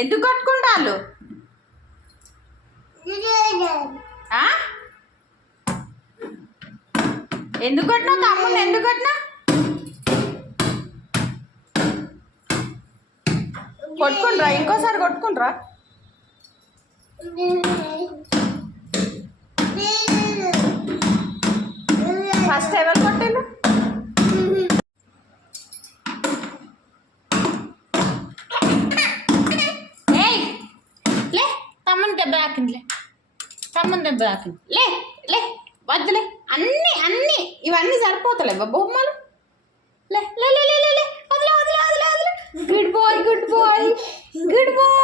ఎందుకు కొట్టుకుంటాళ్ళు? ఎందుకు కొట్టినావు తమ్ముడిని? ఎందుకు కొట్టినా? కొట్టుకుంట్రా, ఇంకోసారి కొట్టుకుంట్రా. ఫస్ట్ ఎవరు కొట్టిండు? లే తమ్ముని దెబ్బ తాకిందిలే, తమ్ముని దెబ్బ తాకింది. లే లే వద్దులే, అన్నీ అన్నీ ఇవన్నీ సరిపోతలే బొమ్మలు. లే లే లే లే లే వదిలే వదిలే వదిలే వదిలే. Good boy good boy good bye.